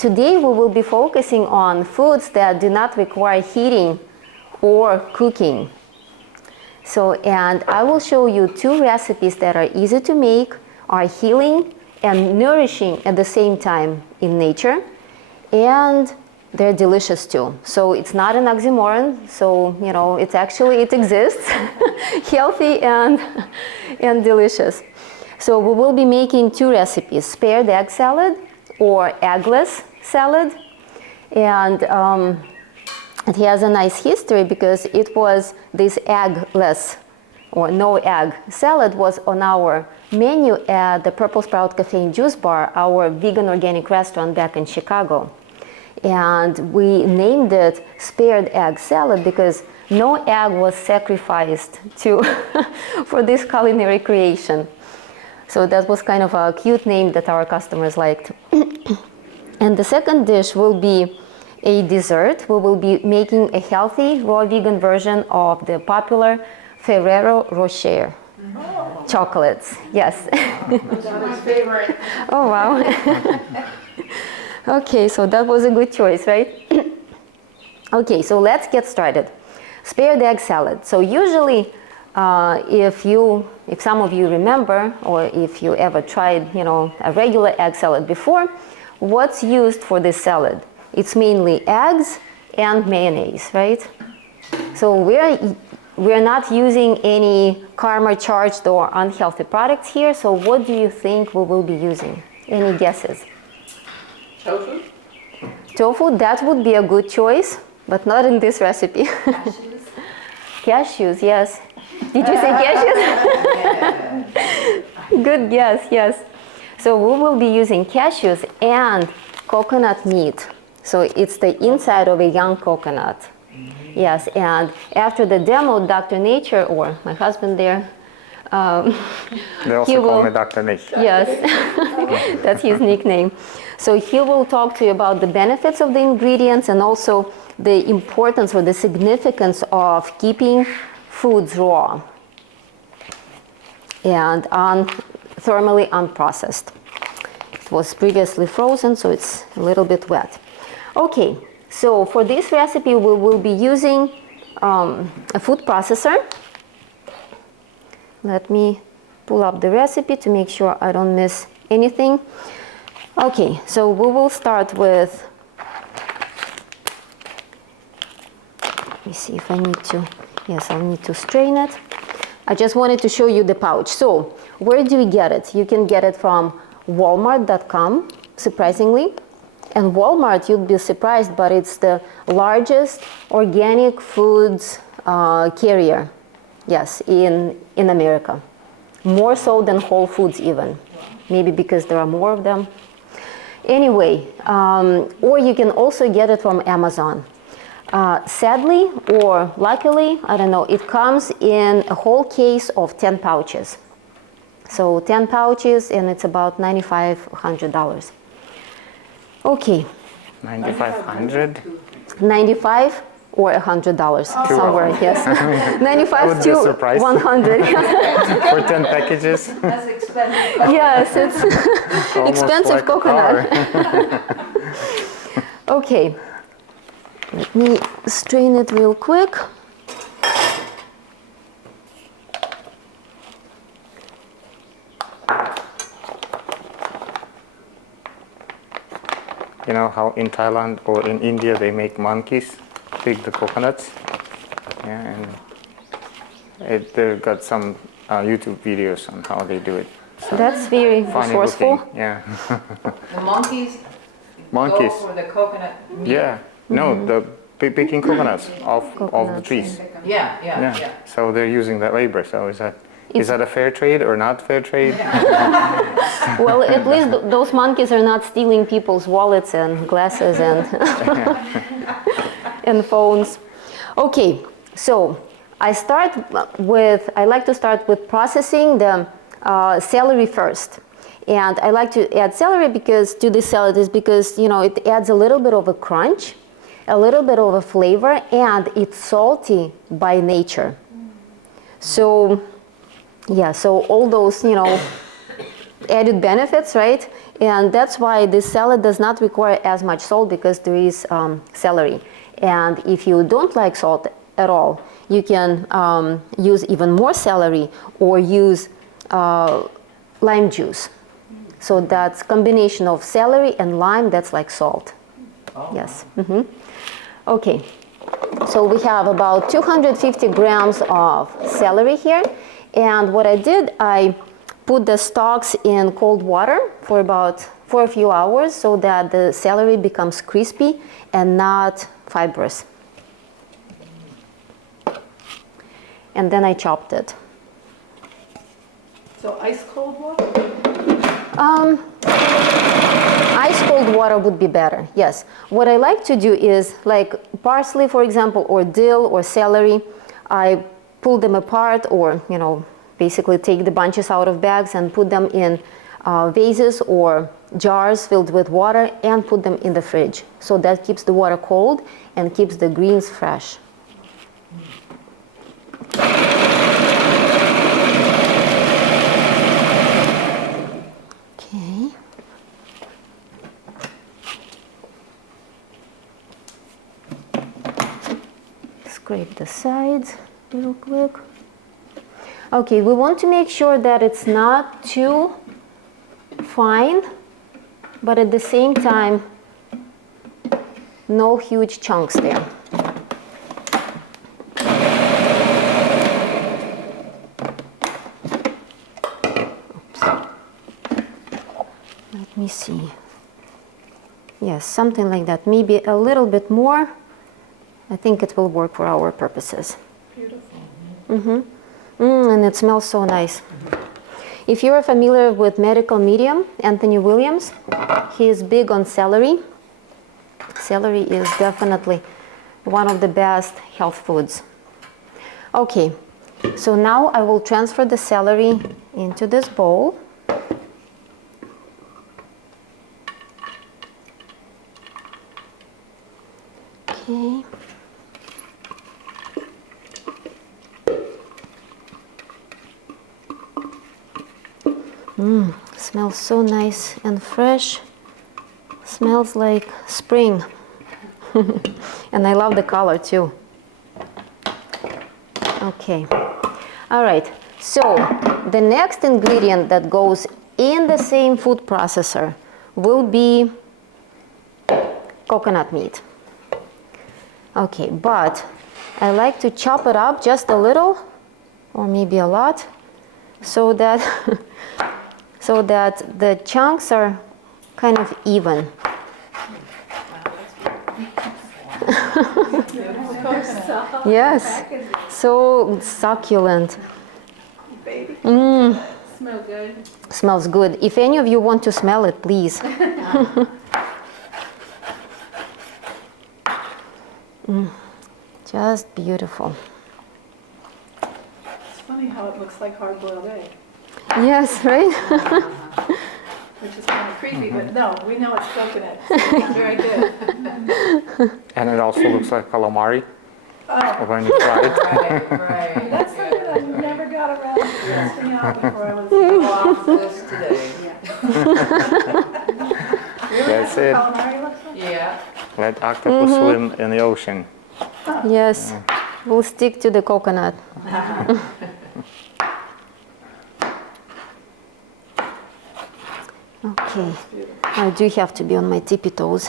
today we will be focusing on foods that do not require heating or cooking. So, and I will show you 2 recipes that are easy to make, are healing and nourishing at the same time in nature, and they're delicious too. So it's not an oxymoron, so you know, it exists, healthy and delicious. So we will be making 2 recipes, spared egg salad or eggless salad. And it has a nice history because it was this eggless or no egg salad was on our menu at the Purple Sprout Cafe and Juice Bar, our vegan organic restaurant back in Chicago. And we named it spared egg salad because no egg was sacrificed for this culinary creation. So that was kind of a cute name that our customers liked. And the second dish will be a dessert. We will be making a healthy raw vegan version of the popular Ferrerro Rosher chocolates. Yes. Those are my favorite. Oh, wow. Okay, so that was a good choice, right? Okay, so let's get started. Spared egg salad. So usually, if some of you remember, or if you ever tried, a regular egg salad before, what's used for this salad? It's mainly eggs and mayonnaise, right? So we're not using any karma charged or unhealthy products here. So what do you think we will be using? Any guesses? Tofu? Tofu, that would be a good choice, but not in this recipe. Cashews? Cashews, yes. Did you say cashews? Good guess, yes. So we will be using cashews and coconut meat. So it's the inside of a young coconut. Yes, and after the demo, Dr. Nature, or my husband there, they also call me Dr. Nature. Yes, that's his nickname. So he will talk to you about the benefits of the ingredients and also the importance or the significance of keeping foods raw and thermally unprocessed. It was previously frozen, so it's a little bit wet. Okay, so for this recipe, we will be using a food processor. Let me pull up the recipe to make sure I don't miss anything. Okay, so we will start with, let me see if I need to, yes, I'll need to strain it. I just wanted to show you the pouch. So where do we get it? You can get it from Walmart.com, surprisingly. And Walmart, you'd be surprised, but it's the largest organic foods carrier, yes, in America. More so than Whole Foods even. Maybe because there are more of them. Anyway, or you can also get it from Amazon. Sadly or luckily, I don't know, it comes in a whole case of 10 pouches. So 10 pouches, and it's about $9,500. Okay. 9,500? 95 or $100 somewhere, yes. 95 to 100. For 10 packages? That's expensive. Yes, it's expensive like coconut. Okay, let me strain it real quick. You know how in Thailand or in India they make monkeys pick the coconuts? Yeah, and they've got some YouTube videos on how they do it. So That's very resourceful. looking, yeah. The monkeys Monkeys. go for the coconut meat. Yeah, no, the picking coconuts off the Coconuts, trees. Yeah. So they're using that labor. So is that a fair trade or not fair trade? Well, at least those monkeys are not stealing people's wallets and glasses and and phones. Okay, so I like to start with processing the celery first. And I like to add celery to this salad because, it adds a little bit of a crunch, a little bit of a flavor, and it's salty by nature. So, yeah, so all those, added benefits, right? And that's why this salad does not require as much salt because there is celery. And if you don't like salt at all, you can use even more celery or use lime juice. So that's combination of celery and lime, that's like salt. Oh. Yes. Okay. So we have about 250 grams of celery here. And what I did, I put the stalks in cold water for a few hours so that the celery becomes crispy and not fibrous. And then I chopped it. So ice cold water? Ice cold water would be better, yes. What I like to do is, like parsley, for example, or dill or celery, I pull them apart or, basically take the bunches out of bags and put them in vases or jars filled with water and put them in the fridge. So that keeps the water cold and keeps the greens fresh. Okay. Scrape the sides real quick. Okay, we want to make sure that it's not too fine, but at the same time, no huge chunks there. Oops. Let me see. Yes, something like that. Maybe a little bit more. I think it will work for our purposes. Beautiful. And it smells so nice. If you're familiar with medical medium, Anthony Williams, he is big on celery. Celery is definitely one of the best health foods. Okay, so now I will transfer the celery into this bowl. Okay. Smells so nice and fresh. Smells like spring. And I love the color too. Okay. All right. So the next ingredient that goes in the same food processor will be coconut meat. Okay, but I like to chop it up just a little, or maybe a lot, so that so that the chunks are kind of even. Yes, so succulent. Baby. Smell good. Smells good. If any of you want to smell it, please. Just beautiful. It's funny how it looks like hard-boiled egg, Yes, right? which is kind of creepy, but no, we know it's coconut. So it's very good. And it also looks like calamari Oh, when you fry it. Right. that's something I never got around to testing out before I was. Off this today. That's it. Calamari looks like? Yeah. Let octopus swim in the ocean. Yes. We'll stick to the coconut. Okay. I do have to be on my tippy toes.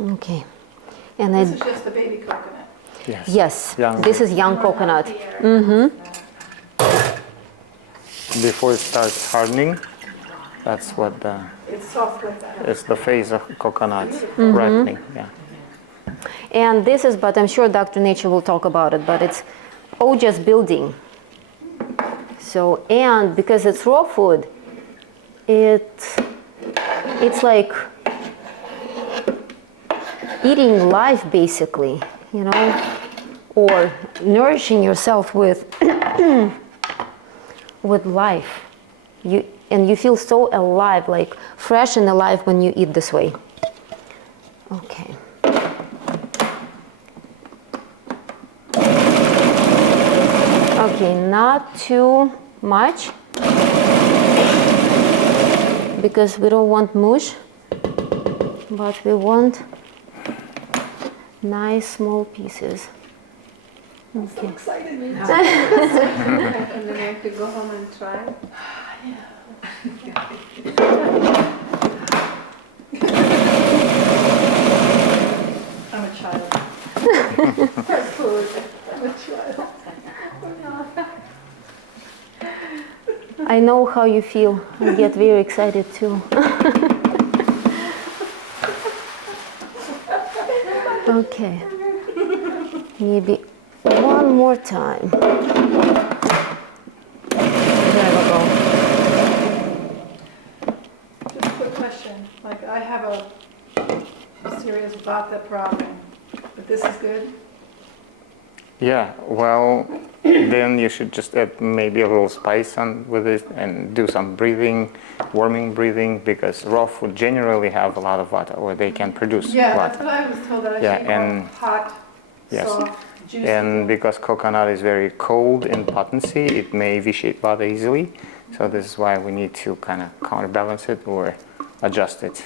Okay. And This I, is just the baby coconut. Yes. yes, Young. this is young coconut. Before it starts hardening, that's what It's soft with that. is the phase of coconut ripening. Yeah. And this is, but I'm sure Dr. Nature will talk about it, but it's OJA's building. So, and because it's raw food, it's like eating life basically, you know, or nourishing yourself with with life. And you feel so alive, like fresh and alive when you eat this way. Okay. Okay, not too much because we don't want mush, but we want nice small pieces. So excited me. And then I have to go home and try. I'm a child. For food. I'm a child. I know how you feel. I get very excited too. Okay. Maybe one more time. There we go. Just a quick question. Like I have a serious vata problem, but this is good. Yeah, well, then you should just add maybe a little spice on with it and do some breathing, warming breathing, because raw food generally have a lot of vata, or they can produce Yeah, that's vata. what I was told, that I Yeah, should eat and- more hot, Yes. soft, juicy. And because coconut is very cold in potency, it may vitiate vata easily. So this is why we need to kind of counterbalance it or adjust it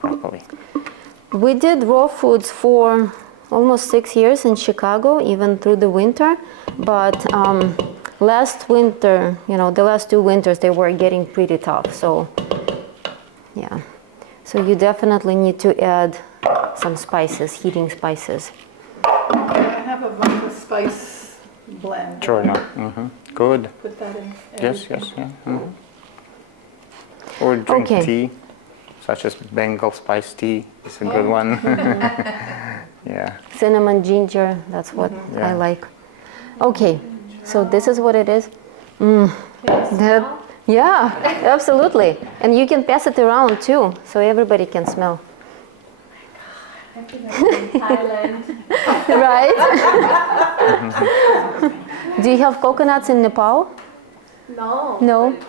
properly. We did raw foods for almost 6 years in Chicago, even through the winter. But last winter, the last 2 winters, they were getting pretty tough. So, yeah. So you definitely need to add some spices, heating spices. I have a vata spice blend. Sure, no. Good. Put that in. Yes, everything. yes, yeah. Or drink Okay. tea, such as Bengal spice tea. It's a good one. Yeah. Cinnamon, ginger, that's what I Yeah. like. Okay, so this is what it is. Can you That, smell? yeah, absolutely. And you can pass it around too, so everybody can smell. I think I'm in Thailand. Right? Do you have coconuts in Nepal? No. No? but-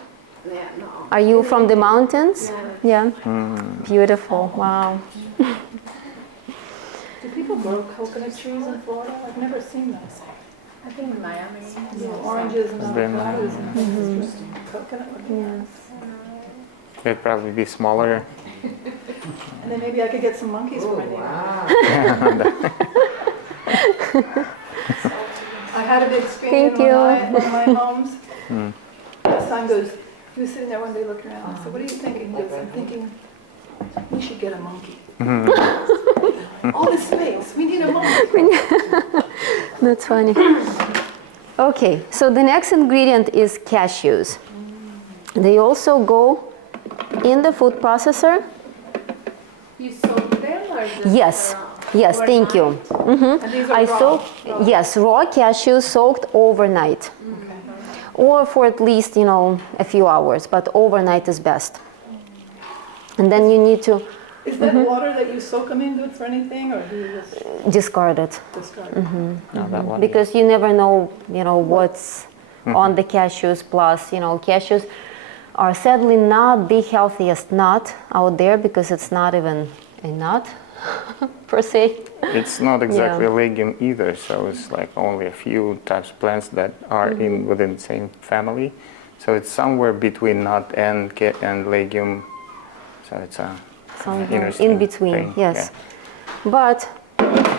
Yeah, no. Are you from the mountains? Yeah. Yeah. Beautiful. Wow. Do people grow coconut trees in Florida? I've never seen those. I think in Miami. Oranges and Been- avocados and things. Coconut would be nice. It'd probably be smaller. And then maybe I could get some monkeys for my neighbor. I had a big screen in Thank you. one of my homes. My son goes, he was sitting there one day looking around. I said, what are you thinking? He goes, I'm thinking we should get a monkey. All this space, we need a monkey. That's funny. Okay, so the next ingredient is cashews. They also go in the food processor. You soak them or just Yes, yes, thank you. overnight? And these are I raw. soak, yes, raw cashews soaked overnight. Or for at least, a few hours, but overnight is best. And then you need to Is that water that you soak them in good for anything, or do you just discard it. discard it? No, that one. Because you never know, what's on the cashews. Plus, cashews are sadly not the healthiest nut out there because it's not even a nut per se. It's not exactly a legume either, so it's like only a few types of plants that are within the same family. So it's somewhere between nut and legume. So it's a Somewhere interesting in between, thing, yes. But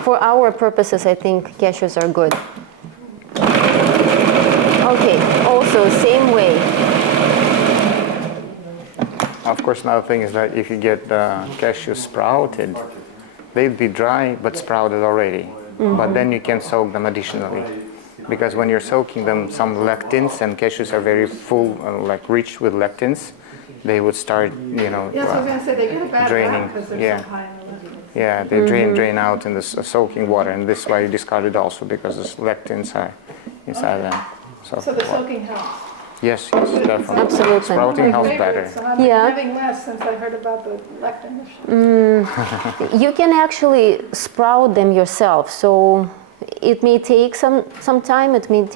for our purposes, I think cashews are good. Okay, also same way. Of course, another thing is that if you get cashews sprouted, they'd be dry but sprouted already. But then you can soak them additionally. Because when you're soaking them, some lectins, and cashews are very full, rich with lectins, they would start, Yes, I was going to say, they get a bad draining, rap because they're yeah. so high in the lipids. yeah, they drain out in the soaking water, and this is why you discard it also, because the lectins are inside them. So the soaking helps. Yes, definitely. Absolutely. Sprouting My helps favorite, better. So I'm Yeah. having less since I heard about the lectin issue. You can actually sprout them yourself. So it may take some time, it may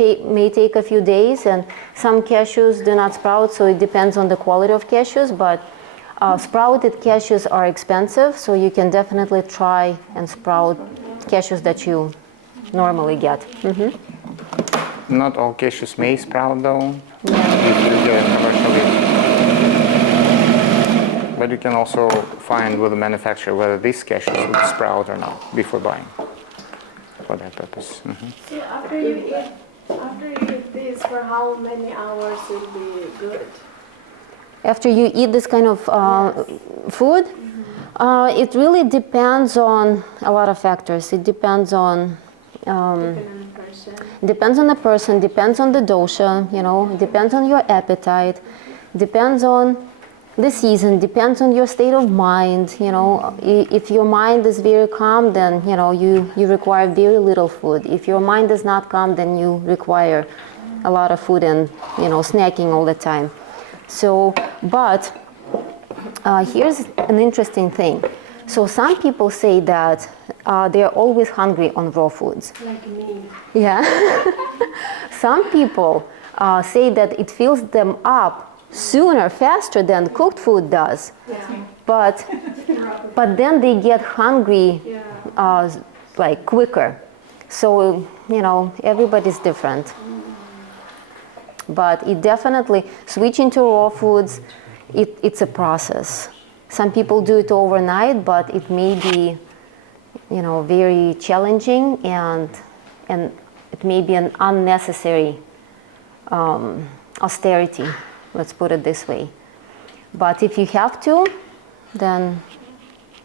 take a few days, and some cashews do not sprout, so it depends on the quality of cashews, but sprouted cashews are expensive, so you can definitely try and sprout cashews that you normally get. Not all cashews may sprout though. Yeah. If you get commercially. But you can also find with the manufacturer whether these cashews would sprout or not before buying for that purpose. So after you eat this, for how many hours will be good? After you eat this kind of food, it really depends on a lot of factors. It depends on Depending on the person. depends on the dosha, depends on your appetite, depends on the season, depends on your state of mind. If your mind is very calm, then you require very little food. If your mind is not calm, then you require a lot of food and snacking all the time. So, but here's an interesting thing. So some people say that they're always hungry on raw foods. Like me. Yeah. Some people say that it fills them up sooner, faster than cooked food does. Yeah. But then they get hungry Yeah. like quicker. So, everybody's different. But it definitely, switching to raw foods, it's a process. Some people do it overnight, but it may be, very challenging and it may be an unnecessary austerity, let's put it this way. But if you have to, then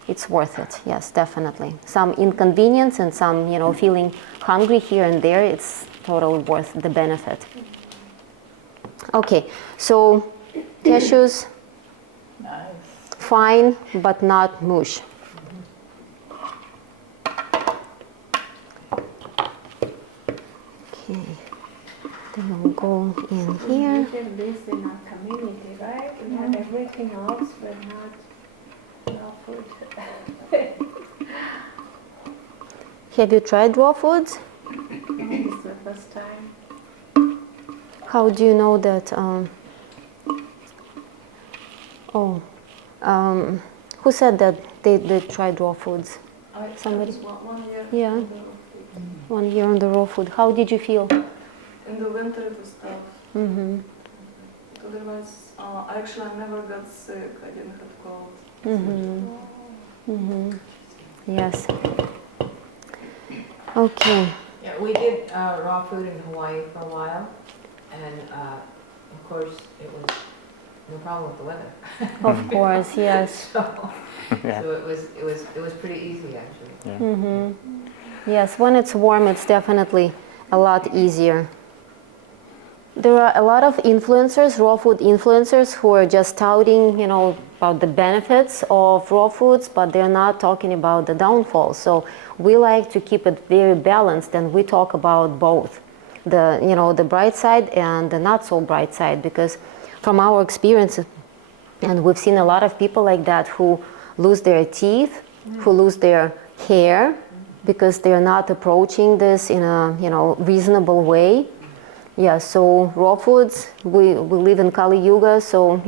it's worth it. Yes, definitely. Some inconvenience and some, feeling hungry here and there, it's totally worth the benefit. Okay, so cashews, Nice. fine, but not mush. Okay, then we'll go in here. We have this in our community, right? We have everything else, but no food. Have you tried raw foods? This is the first time. How do you know that? Who said that they tried raw foods? Somebody? 1 year. Yeah. in the raw food. 1 year on the raw food. How did you feel? In the winter it was tough. Mm-hmm. Otherwise, actually I never got sick. I didn't have cold. Mm-hmm. Mm-hmm. Yes. Okay. Yeah, we did raw food in Hawaii for a while, and of course it was no problem with the weather. Of course, yes. Yeah. So it was pretty easy actually. Mm-hmm. Yes, when it's warm, it's definitely a lot easier. There are a lot of influencers, raw food influencers, who are just touting, about the benefits of raw foods, but they're not talking about the downfalls. So we like to keep it very balanced, and we talk about both, the bright side and the not so bright side, because from our experience, and we've seen a lot of people like that who lose their teeth, who lose their hair, because they're not approaching this in a reasonable way. Yeah, so raw foods, we live in Kali Yuga, so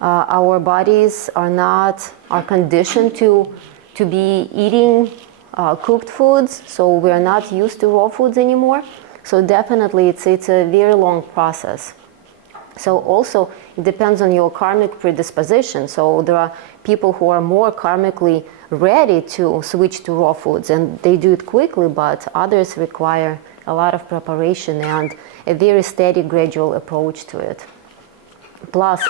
our bodies are conditioned to be eating cooked foods, so we're not used to raw foods anymore. So definitely it's a very long process. So also it depends on your karmic predisposition. So there are people who are more karmically ready to switch to raw foods, and they do it quickly, but others require a lot of preparation and a very steady, gradual approach to it. Plus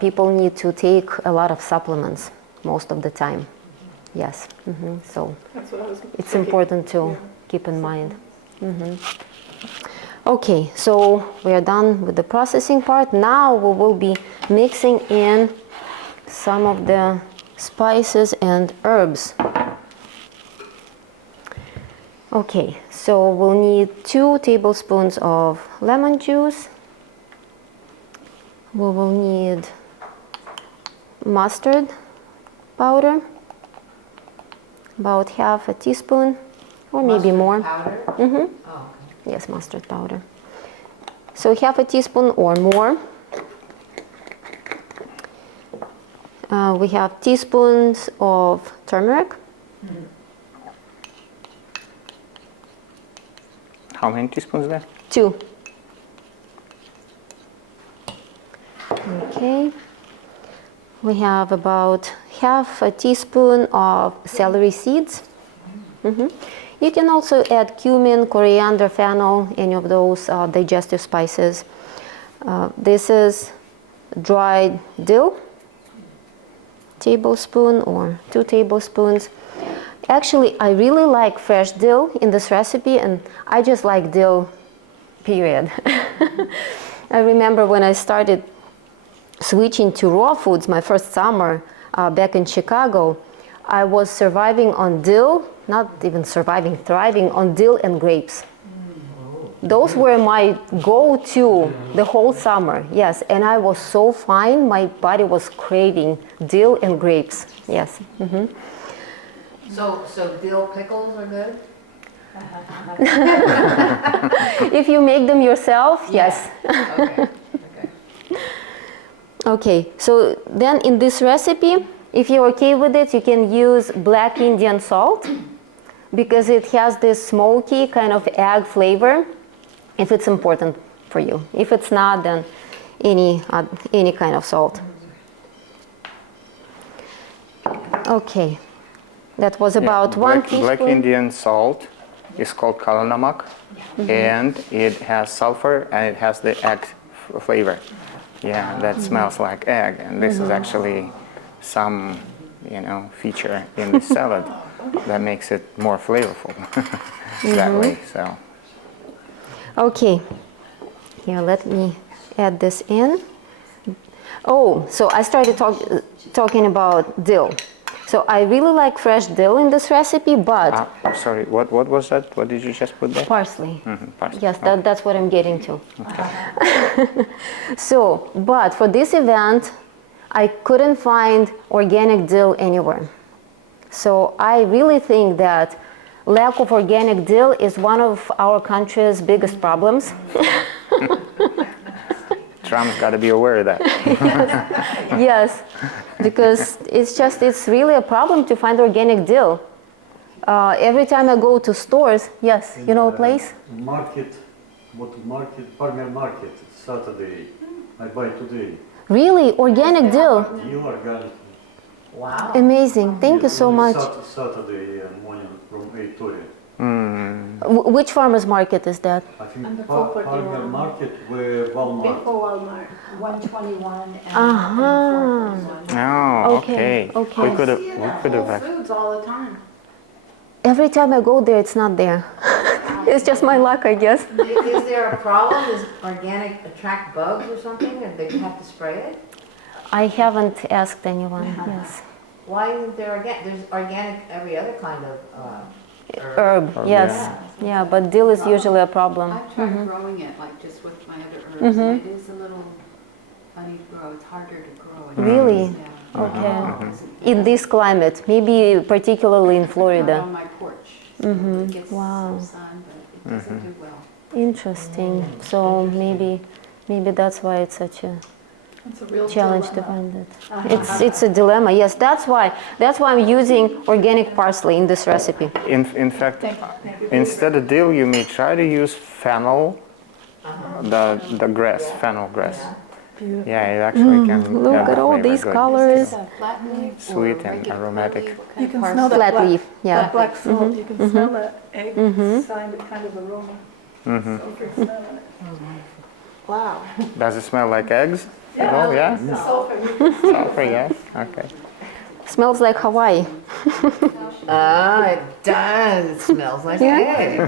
people need to take a lot of supplements most of the time. Yes. Mm-hmm. So That's what I was it's thinking. important to Yeah. keep in mind. Mm-hmm. Okay, so we are done with the processing part. Now we will be mixing in some of the spices and herbs. Okay, so we'll need 2 tablespoons of lemon juice. We will need mustard powder, about half a teaspoon, or maybe Mustard more. Powder? Mm-hmm. Oh, okay. Yes, mustard powder. So half a teaspoon or more. We have teaspoons of turmeric. how many teaspoons there? 2. Okay. We have about half a teaspoon of celery seeds. You can also add cumin, coriander, fennel, any of those digestive spices. This is dried dill, tablespoon or 2 tablespoons. Actually, I really like fresh dill in this recipe, and I just like dill, period. I remember when I started switching to raw foods my first summer back in Chicago, I was surviving on dill, not even surviving, thriving on dill and grapes. Those were my go-to the whole summer, yes, and I was so fine, my body was craving dill and grapes, yes. So dill pickles are good? If you make them yourself, yes. Okay. Okay, so then in this recipe, if you're okay with it, you can use black Indian salt because it has this smoky kind of egg flavor, if it's important for you. If it's not, then any kind of salt. Okay, that was about 1 teaspoon. Black Indian salt is called kala namak, and it has sulfur and it has the egg flavor. Yeah, that smells like egg, and this is actually some, feature in the salad that makes it more flavorful that way. So. Okay, here, let me add this in. Oh, so I started talking about dill. So I really like fresh dill in this recipe, but... sorry, what was that? What did you just put there? Parsley. Parsley. Yes, that's what I'm getting to. Okay. So, but for this event, I couldn't find organic dill anywhere. So I really think that lack of organic dill is one of our country's biggest problems. Trump's got to be aware of that. Yes, because it's really a problem to find organic dill. Every time I go to stores, yes, you know a place? Farmer market, Saturday, I buy today. Really? Organic dill? Real organic. Wow. Amazing, thank you so much. Saturday morning from 8:30. Which farmer's market is that? I think And the farmer market where Walmart. Before Walmart. 121 and Uh-huh. 441. Oh, Okay, okay. okay. We could have. Whole Foods all the time. Every time I go there, it's not there. It's just my luck, I guess. Is there a problem? Does organic attract bugs or something, or they have to spray it? I haven't asked anyone, yes. Why isn't there organic? There's organic every other kind of Herb, yes. Yeah, but dill is usually a problem. I've tried growing it, like just with my other herbs, and it is a little funny to grow. It's harder to grow. Really? Yeah. Okay. In this climate, maybe particularly in Not Florida. on my porch. It gets Wow. some sun, but it doesn't do well. Interesting. So maybe that's why it's such a It's a real challenge to dilemma. find it. It's a dilemma. Yes, that's why I'm using organic parsley in this recipe. In fact, Thank you. instead of dill, you may try to use fennel, the grass, fennel grass. Yeah, it actually can. Look have at all flavor these good. colors. Is it a flat leaf or Sweet and regular aromatic. leaf? What kind You of can parsley? smell that Flat black, leaf, yeah. that black salt. You can smell that egg kind of aroma. Sulfur smell in it. Wow. Does it smell like eggs? At all? Yeah. The sulfur. You can Sulfur, yes. Okay. Smells like Hawaii. It does. It smells like egg.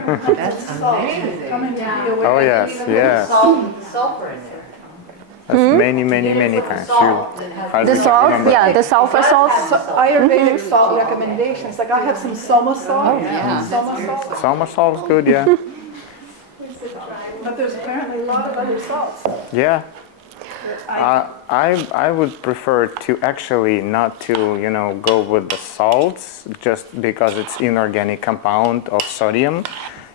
That's amazing. coming to you. Oh yes, yes. Salt and sulfur in there. That's many kinds. Hard The to salt, remember. yeah, the sulfur salt. Ayurvedic salt recommendations. Like I have some soma salt. Soma salt. Summer salt is good, yeah. But there's apparently a lot of other salts. Yeah. I, I would prefer to actually not to go with the salts just because it's inorganic compound of sodium.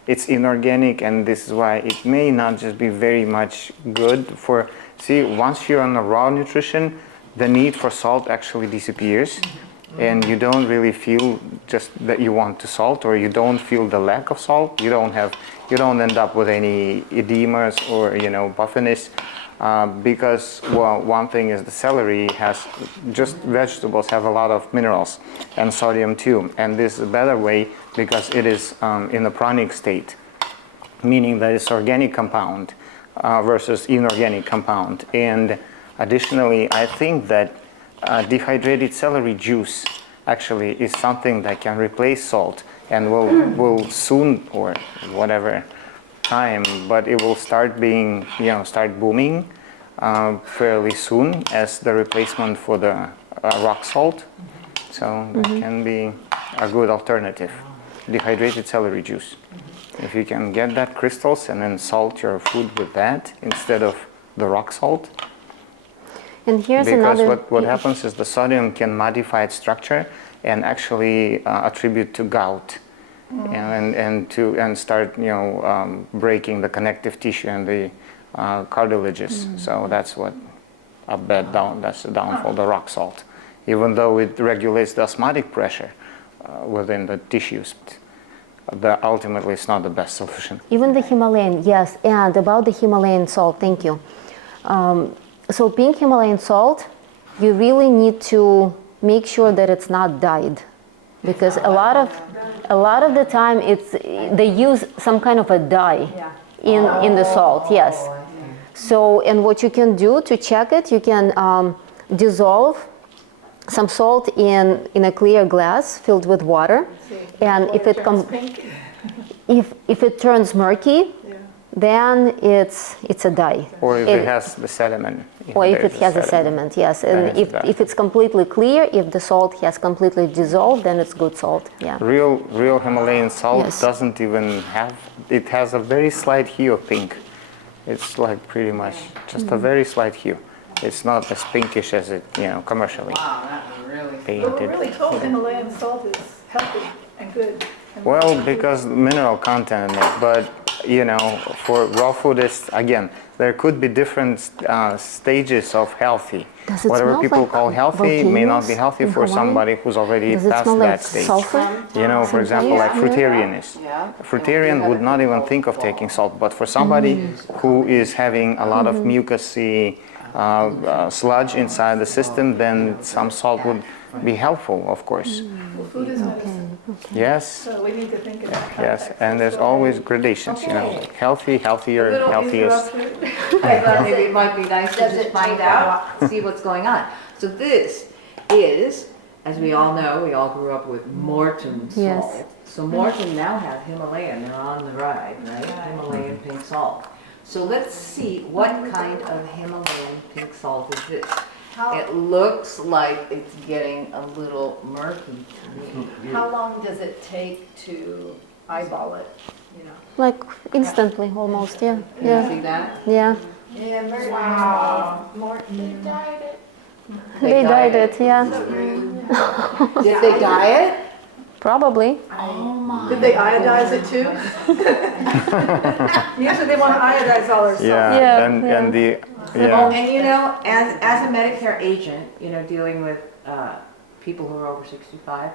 It's inorganic, and this is why it may not just be very much good for. See, once you're on a raw nutrition, the need for salt actually disappears, and you don't really feel just that you want to salt, or you don't feel the lack of salt. You don't end up with any edemas or puffiness, because well, one thing is the celery has, just vegetables have a lot of minerals and sodium too, and this is a better way because it is in a pranic state, meaning that it's organic compound versus inorganic compound. And additionally, I think that dehydrated celery juice actually is something that can replace salt and will soon, or whatever time, but it will start being, start booming fairly soon as the replacement for the rock salt. So that can be a good alternative, dehydrated celery juice. If you can get that crystals and then salt your food with that instead of the rock salt. And here's because another. what happens is the sodium can modify its structure and actually attribute to gout, and start breaking the connective tissue and the cartilages. So that's what that's the downfall of the rock salt. Even though it regulates the osmotic pressure within the tissues, ultimately it's not the best solution. Even the Himalayan, yes, and about the Himalayan salt, thank you. So pink Himalayan salt, you really need to make sure that it's not dyed, because a lot of the time they use some kind of a dye in the salt, yes. So, and what you can do to check it, you can dissolve some salt in a clear glass filled with water, and if it turns murky, then it's a dye. Or if it has the sediment. Or if it has a sediment, yes. And if it's completely clear, if the salt has completely dissolved, then it's good salt. Yeah. Real Himalayan salt Yes. doesn't even have. It has a very slight hue of pink. It's like pretty much just a very slight hue. It's not as pinkish as it commercially Wow, that was really But painted. we're really told Himalayan salt is healthy and good. And Well, because mineral content in it, but for raw foodists, again, there could be different stages of healthy. Does it Whatever smell people like call healthy may not be volcanoes healthy in for Hawaii? somebody who's already Does it past smell that like stage. sulfur? For example, like fruitarians. Yeah. A fruitarian would not even think of taking salt, but for somebody who is having a lot of mucousy sludge inside the system, then some salt would be helpful, of course. Well, food is medicine, Yes, so we need to think in that yes, context and as there's well. always gradations, like healthy, healthier, Little healthiest. interrupted. I thought maybe it might be nice to Does just it find take out, see what's going on. So this is, as we all know, we all grew up with Morton salt. Yes. So Morton now have Himalayan, they're on the ride, right? Himalayan pink salt. So let's see what kind of Himalayan pink salt is this. It looks like it's getting a little murky to me. How long does it take to eyeball it, Like instantly, almost. Yeah. You Yeah. see that? Yeah. Yeah, wow. Morton. They dyed it. Yeah. Did they dye it? Probably. Did they iodize it too? Usually they want to iodize all their salt. Yeah, And the And as a Medicare agent, dealing with people who are over 65,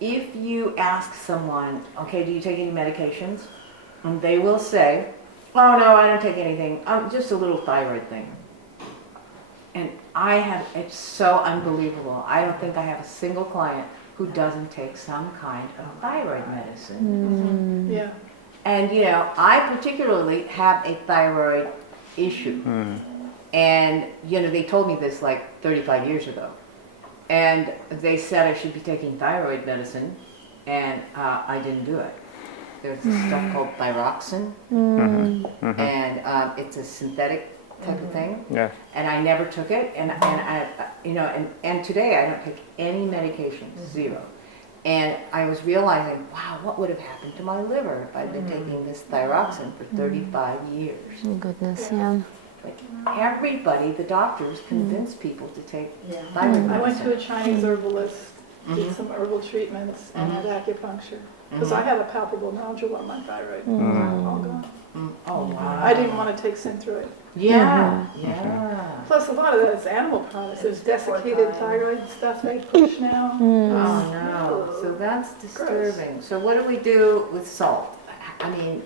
if you ask someone, okay, do you take any medications? And they will say, oh no, I don't take anything. Just a little thyroid thing. And it's so unbelievable. I don't think I have a single client who doesn't take some kind of thyroid medicine. Yeah. And I particularly have a thyroid issue. And they told me this like 35 years ago. And they said I should be taking thyroid medicine, and I didn't do it. There's this stuff called thyroxine, and it's a synthetic type of thing. Yeah. And I never took it, and today I don't take any medication, zero. And I was realizing, wow, what would have happened to my liver if I'd been taking this thyroxine for 35 years? Oh, goodness. Yeah. Like everybody, the doctors, convince people to take thyroid medicine. I went to a Chinese herbalist, did some herbal treatments, and had acupuncture. Because I had a palpable nodule on my thyroid. All gone. Oh wow! I didn't want to take Synthroid. Yeah, yeah. Plus, plus a lot of that's animal products. There's desiccated thyroid stuff they push now. Oh no, so that's disturbing. So what do we do with salt? I mean,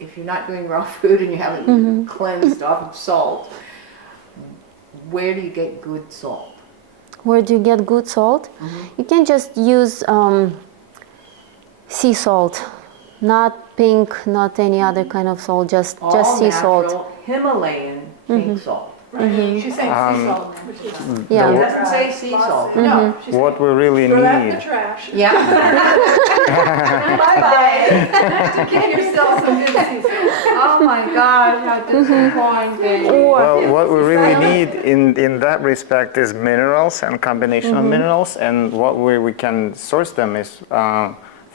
if you're not doing raw food and you haven't cleansed off of salt, where do you get good salt? Where do you get good salt? You can just use sea salt, not pink, not any other kind of salt, just sea salt. All natural Himalayan pink salt. She's saying sea salt, which is It Yeah. doesn't say sea salt. no. She's What we really throw that in need, the trash. Yeah. Bye-bye. Get yourself some good sea salt. Oh my gosh, how disappointing. well, what we really need in that respect is minerals and combination of minerals, and what we can source them is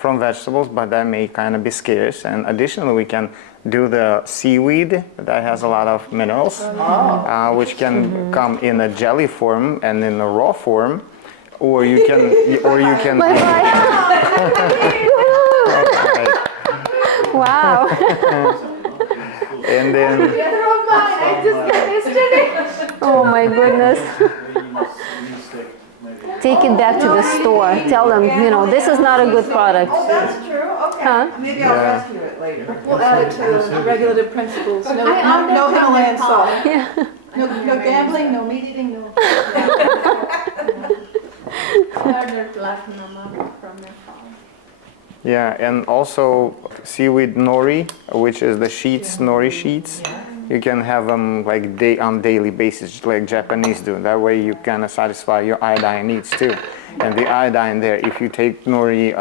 from vegetables, but that may kind of be scarce. And additionally, we can do the seaweed that has a lot of minerals, which can come in a jelly form and in a raw form, or you can Wow. and then I just got this today. Oh my goodness. Take it back to the store. Tell them, you know, this is not a good product. Oh, that's true. Okay. Huh? Maybe I'll rescue it later. We'll add it to the regulative principles. No Himalayan salt. No gambling, no meat eating, no. Ordered platinum from your phone. yeah, and also seaweed nori, which is the sheets, nori sheets. You can have them like on daily basis, like Japanese do. That way you kind of satisfy your iodine needs too. And the iodine there, if you take nori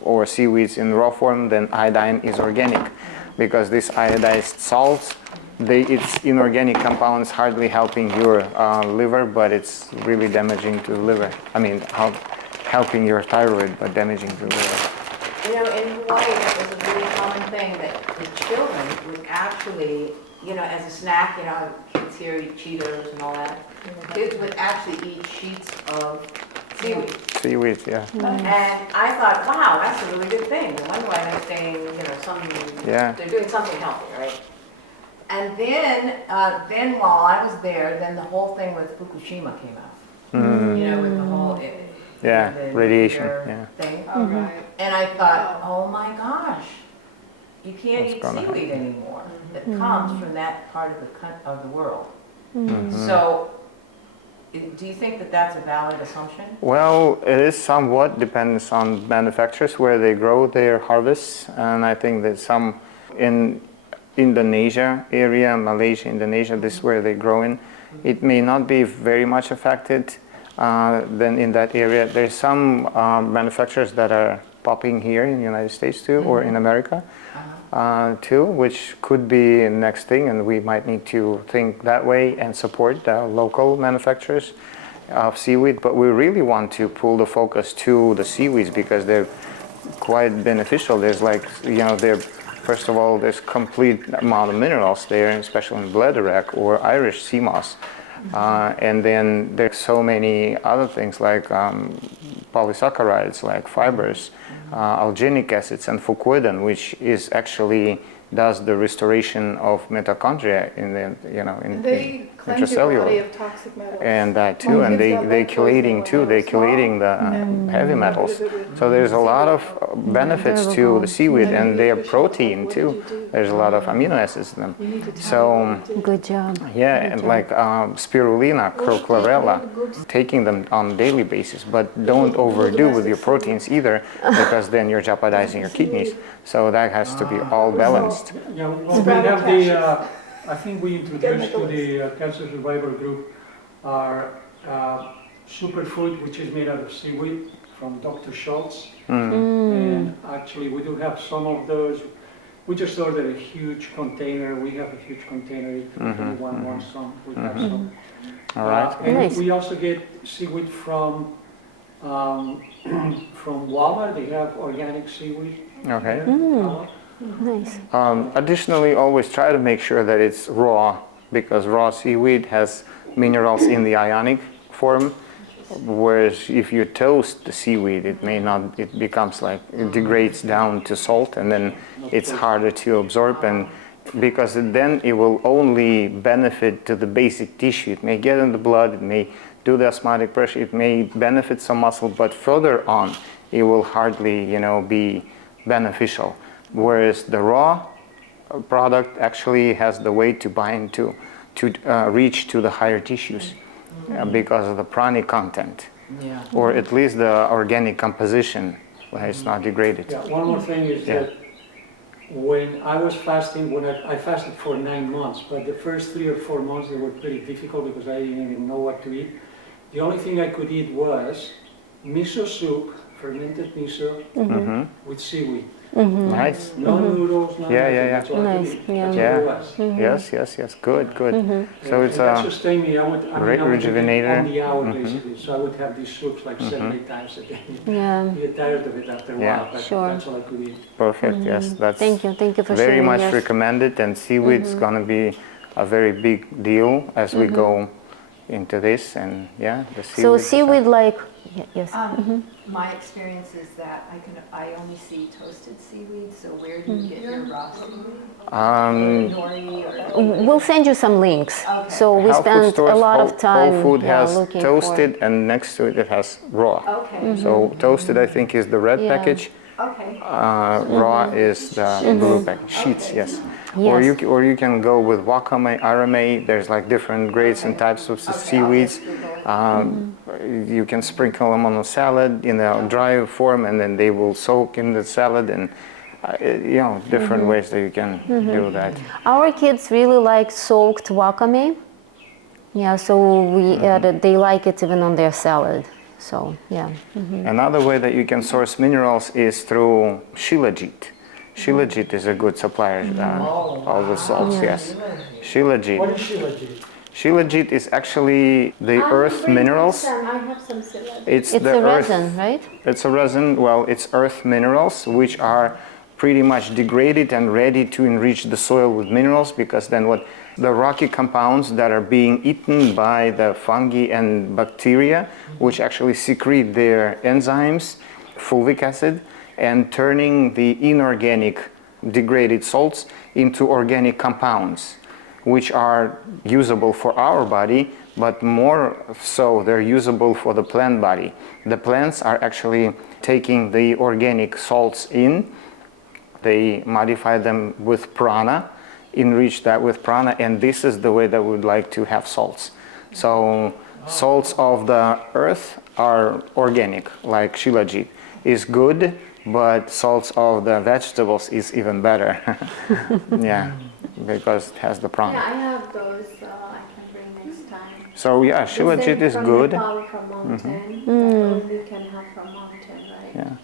or seaweeds in raw form, then iodine is organic, because this iodized salts, its inorganic compounds hardly helping your liver, but it's really damaging to the liver. I mean, helping your thyroid, but damaging to the liver. You know, in Hawaii, that was a really common thing that the children would actually, you know, as a snack, you know, kids here eat Cheetos and all that. Kids would actually eat sheets of seaweed. Seaweed, yeah. And I thought, wow, that's a really good thing. No wonder why they're saying, you know, they're doing something healthy, right? And then while I was there, then the whole thing with Fukushima came out. You know, with the whole the radiation, nuclear thing. Oh, right. And I thought, oh my gosh, you can't What's eat gonna seaweed happen? anymore. That comes from that part of the world. So, do you think that that's a valid assumption? Well, it is somewhat depends on manufacturers where they grow their harvests, and I think that some in Indonesia area, Malaysia, Indonesia, this is where they grow in. It may not be very much affected than in that area. There's some manufacturers that are popping here in the United States too, or in America too, which could be the next thing, and we might need to think that way and support the local manufacturers of seaweed. But we really want to pull the focus to the seaweeds because they're quite beneficial. There's first of all, there's complete amount of minerals there, especially in bladderwrack or Irish sea moss. And then there's so many other things like polysaccharides, like fibers, alginic acids, and fucoidan, which is actually does the restoration of mitochondria in the They cleanse your body intracellular. of toxic metals. And that too, and they chelating too. They chelating the heavy metals. So there's a lot of benefits to the seaweed, and they are protein too. There's a lot of amino acids in them. So Good job. yeah, and like spirulina, chlorella, taking them on a daily basis, but don't overdo with your proteins either, because then you're jeopardizing your kidneys. So that has to be all balanced. Yeah, well, we have the, I think we introduced to the Cancer Survivor group our superfood, which is made out of seaweed from Dr. Schultz. And actually we do have some of those. We just ordered a huge container. We have a huge container. If anyone wants some, we have some. All right. And Nice. we also get seaweed from Walmart. They have organic seaweed. Okay. Nice. Additionally, always try to make sure that it's raw, because raw seaweed has minerals in the ionic form, whereas if you toast the seaweed, it becomes like, it degrades down to salt, and then it's harder to absorb, and because then it will only benefit to the basic tissue. It may get in the blood, it may do the osmotic pressure, it may benefit some muscle, but further on, it will hardly, be beneficial. Whereas the raw product actually has the way to bind to reach to the higher tissues because of the pranic content, or at least the organic composition when it's not degraded. Yeah, one more thing is that when I was fasting, I fasted for 9 months, but the first 3 or 4 months they were pretty difficult because I didn't even know what to eat. The only thing I could eat was miso soup, fermented miso, with seaweed. Nice. No noodles, no nothing. That's all I could eat. That's all it was. Yes. Good. So it's that sustained me. I would rejuvenator. on the hour basically. So I would have these soups like 7-8 times a day. You get tired of it after a while, but that's all I could eat. Perfect. Yes, that's Thank you for very sharing. much recommended. And seaweed's gonna be a very big deal as we go into this. And the seaweed. So seaweed, like yes. My experience is that I only see toasted seaweed. So where do you get your raw seaweed? Nori or We'll send you some links. Okay. So we spent a lot of time Whole food has looking toasted, and next to it has raw. Okay. So toasted, I think, is the red package. Okay. Raw is the blue package. Sheets, yes. Or you can go with wakame, arame. There's like different grades and types of seaweeds. You can sprinkle them on a salad in a dry form, and then they will soak in the salad, and different ways that you can do that. Our kids really like soaked wakame. Yeah, so we added. They like it even on their salad. So Another way that you can source minerals is through shilajit. Shilajit is a good supplier of the salts. Yes, shilajit. What is shilajit? Shilajit is actually the earth minerals. I have some silage. it's the a earth, resin, right? It's a resin. Well, it's earth minerals, which are pretty much degraded and ready to enrich the soil with minerals, because then the rocky compounds that are being eaten by the fungi and bacteria, which actually secrete their enzymes, fulvic acid, and turning the inorganic degraded salts into organic compounds, which are usable for our body, but more so they're usable for the plant body. The plants are actually taking the organic salts in, they modify them with prana, enrich that with prana, and this is the way that we would like to have salts. So salts of the earth are organic, like shilajit is good, but salts of the vegetables is even better. Because it has the prana. Yeah, I have those. I can bring next time. So shilajit is good. From mountain. Only can have from mountain, right?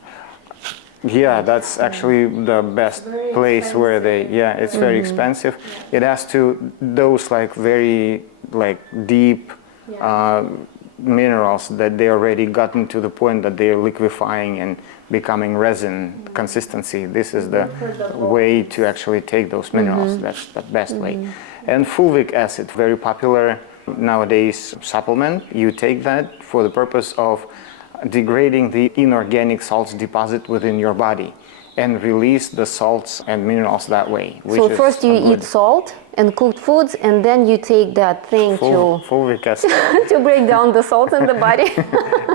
Yeah, that's actually the best place where they. It's very expensive. It has those like very deep minerals that they already gotten to the point that they are liquefying and becoming resin consistency. This is the way to actually take those minerals. That's the best way. And fulvic acid, very popular nowadays supplement. You take that for the purpose of degrading the inorganic salts deposit within your body and release the salts and minerals that way. So first you eat salt and cooked foods, and then you take that thing fulvic acid to break down the salt in the body.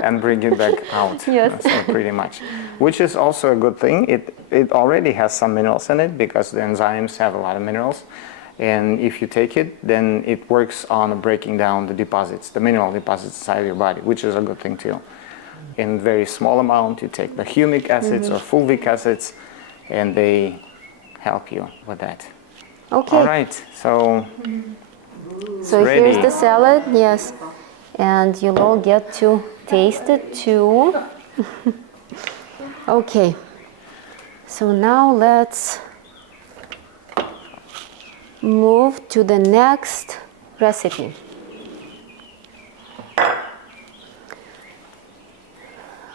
and bring it back out. Yes. So pretty much, which is also a good thing. It already has some minerals in it because the enzymes have a lot of minerals. And if you take it, then it works on breaking down the deposits, the mineral deposits inside your body, which is a good thing too. In very small amount, you take the humic acids or fulvic acids, and they help you with that. Okay. All right, so ready. Here's the salad, yes, and you'll all get to taste it too. Okay, so now let's move to the next recipe.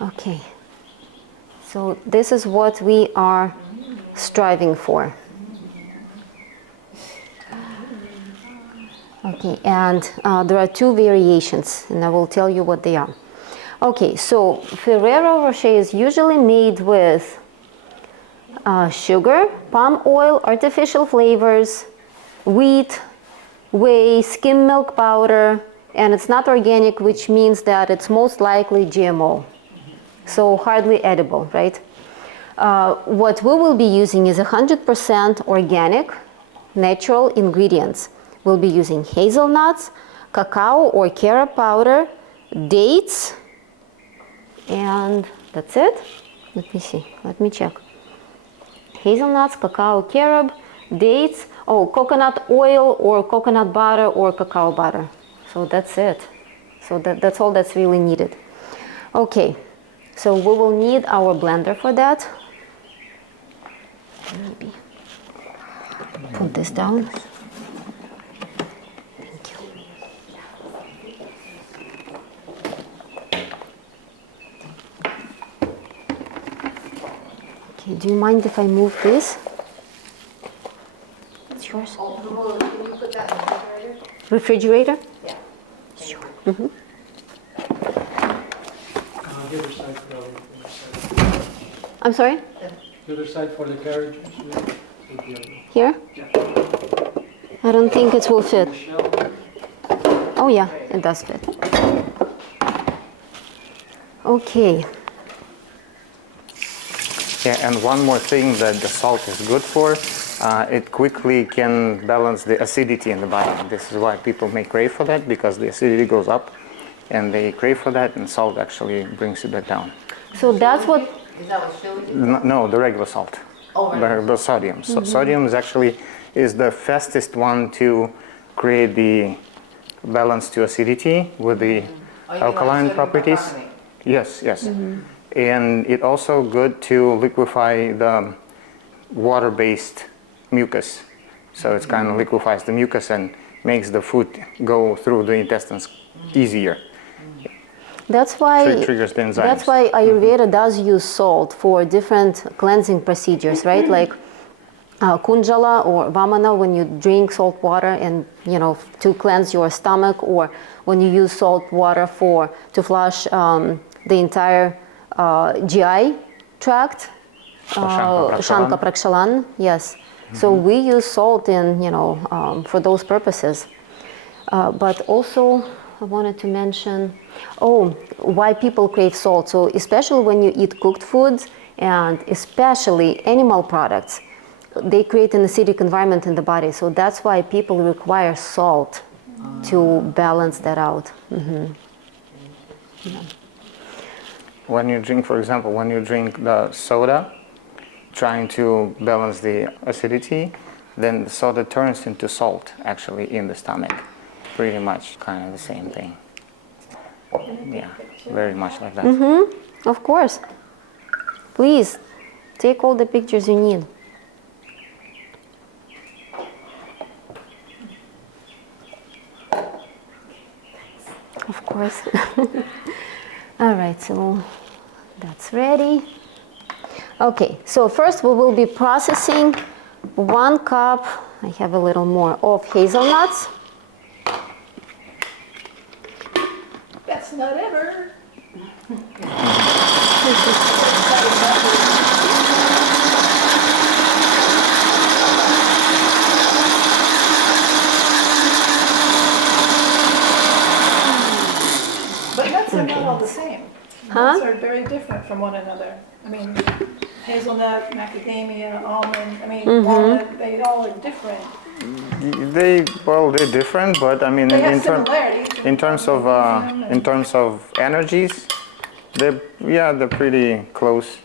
Okay, so this is what we are striving for. Okay, and there are two variations, and I will tell you what they are. Okay, so Ferrerro Rosher is usually made with sugar, palm oil, artificial flavors, wheat, whey, skim milk powder, and it's not organic, which means that it's most likely GMO. So hardly edible, right? What we will be using is 100% organic, natural ingredients. We'll be using hazelnuts, cacao or carob powder, dates, and that's it. Let me see, let me check. Hazelnuts, cacao, carob, dates, coconut oil or coconut butter or cacao butter. So that's it. So that's all that's really needed. Okay, so we will need our blender for that. Maybe put this down. Thank you. Okay, do you mind if I move this? It's yours. Can you put that in the Refrigerator? refrigerator? Yeah. Sure. The other side for the other side. I'm sorry? The other side for the carriage. Here? Yeah. I don't think it will fit. Michelle? Oh yeah, it does fit. Okay. Yeah, and one more thing that the salt is good for, it quickly can balance the acidity in the body. This is why people may crave for that, because the acidity goes up and they crave for that, and salt actually brings it back down. So that's what... Is that what chili is? No, the regular salt. Oh, right. The sodium. So sodium is actually the fastest one to create the balance to acidity with the alkaline sodium properties. bicarbonate. Yes, yes. And it also good to liquefy the water-based mucus. So it's kind of liquefies the mucus and makes the food go through the intestines easier. That's why Triggers the enzymes. That's why Ayurveda does use salt for different cleansing procedures, right? Like kunjala or vamana, when you drink salt water and to cleanse your stomach, or when you use salt water to flush the entire GI tract, Shanka Prakshalan, yes. So we use salt in for those purposes. But also I wanted to mention, why people crave salt. So especially when you eat cooked foods, and especially animal products, they create an acidic environment in the body. So that's why people require salt to balance that out. Yeah. When you drink, for example, when you drink the soda, trying to balance the acidity, then the soda turns into salt actually in the stomach. Pretty much kind of the same thing. Yeah, very much like that. Of course. Please, take all the pictures you need. Of course. All right, so that's ready. Okay, so first we will be processing 1 cup, I have a little more, of hazelnuts. Best nut ever. But nuts are not all the same. Huh? Nuts are very different from one another. I mean, hazelnut, macadamia, almond, I mean, walnut, they all are different. They're different, but I mean, They have similarities. in terms of energies, they're pretty close,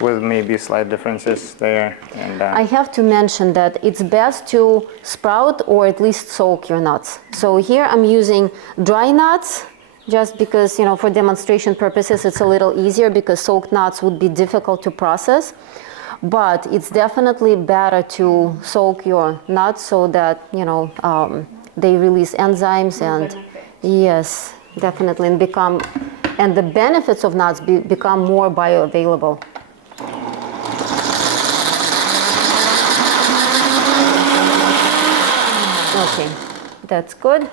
with maybe slight differences there. And I have to mention that it's best to sprout or at least soak your nuts. So here I'm using dry nuts, just because, for demonstration purposes, it's a little easier, because soaked nuts would be difficult to process. But it's definitely better to soak your nuts so that, they release enzymes and, yes, definitely, and the benefits of nuts become more bioavailable. Okay, that's good.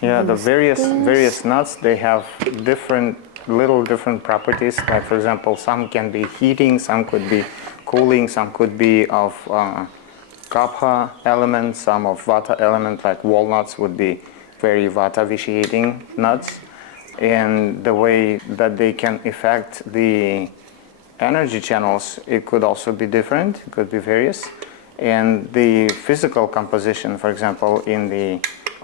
yeah, the various nuts, they have different little different properties. Like for example, some can be heating, some could be cooling, some could be of kapha element, some of vata element, like walnuts would be very vata vitiating nuts. And the way that they can affect the energy channels, it could also be different, it could be various. And the physical composition, for example, in the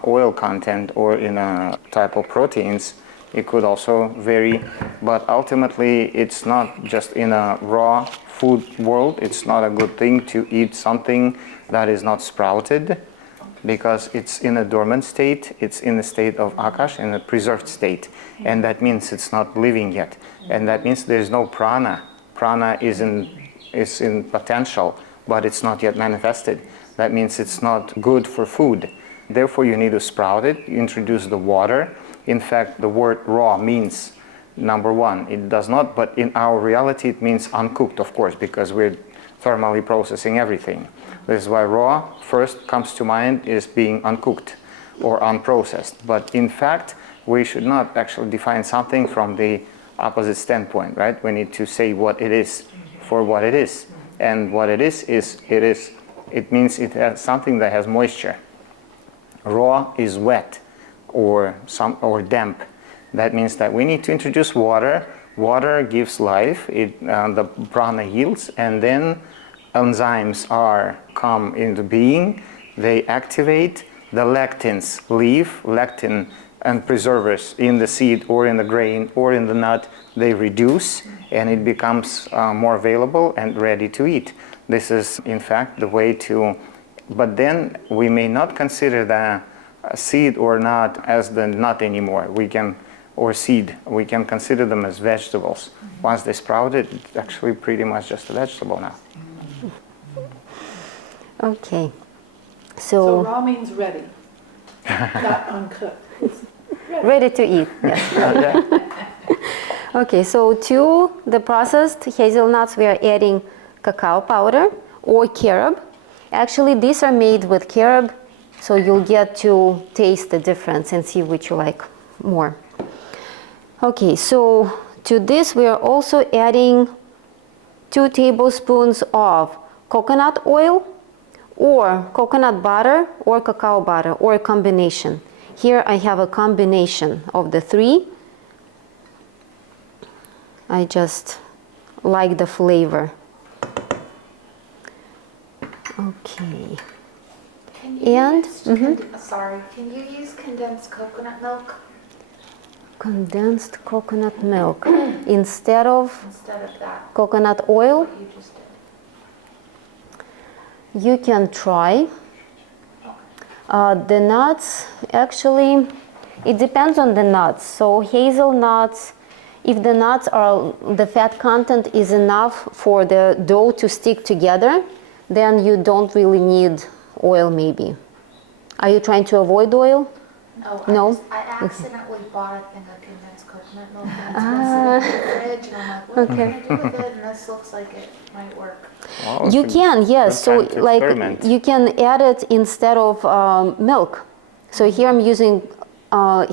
oil content or in a type of proteins, it could also vary. But ultimately, it's not just in a raw food world, it's not a good thing to eat something that is not sprouted, because it's in a dormant state, it's in a state of akash, in a preserved state. And that means it's not living yet. And that means there's no prana. Prana is in potential, but it's not yet manifested. That means it's not good for food. Therefore, you need to sprout it, introduce the water. In fact, the word raw means, number one, it does not, but in our reality it means uncooked, of course, because we're thermally processing everything. This is why raw first comes to mind is being uncooked or unprocessed. But in fact, we should not actually define something from the opposite standpoint, right? We need to say what it is for what it is. And what it is, it means it has something that has moisture. Raw is wet or damp. That means that we need to introduce water. Water gives life, the prana yields, and then enzymes come into being. They activate, the lectins leave, lectin and preservers in the seed or in the grain or in the nut, they reduce and it becomes more available and ready to eat. This is in fact the way to, but then we may not consider the seed or nut as the nut anymore. We can consider them as vegetables. Once they sprouted, it's actually pretty much just a vegetable now. Okay. So raw means ready, not uncooked. It's Ready to eat, yes. Okay, so to the processed hazelnuts, we are adding cacao powder or carob. Actually, these are made with carob, so you'll get to taste the difference and see which you like more. Okay, so to this, we are also adding 2 tablespoons of coconut oil or coconut butter or cacao butter or a combination. Here I have a combination of the 3. I just like the flavor. Okay. Can you And can you use condensed coconut milk condensed coconut milk instead of that? coconut oil? What you just did. You can try. The nuts, actually, it depends on the nuts. So hazelnuts, if the nuts the fat content is enough for the dough to stick together, then you don't really need oil maybe. Are you trying to avoid oil? No? I accidentally bought a thing of condensed coconut milk and it's been sitting in the fridge and I'm like, what can I do with it? And this looks like it might work. Well, You can, yes. So like experiment. you can add it instead of milk. So here I'm using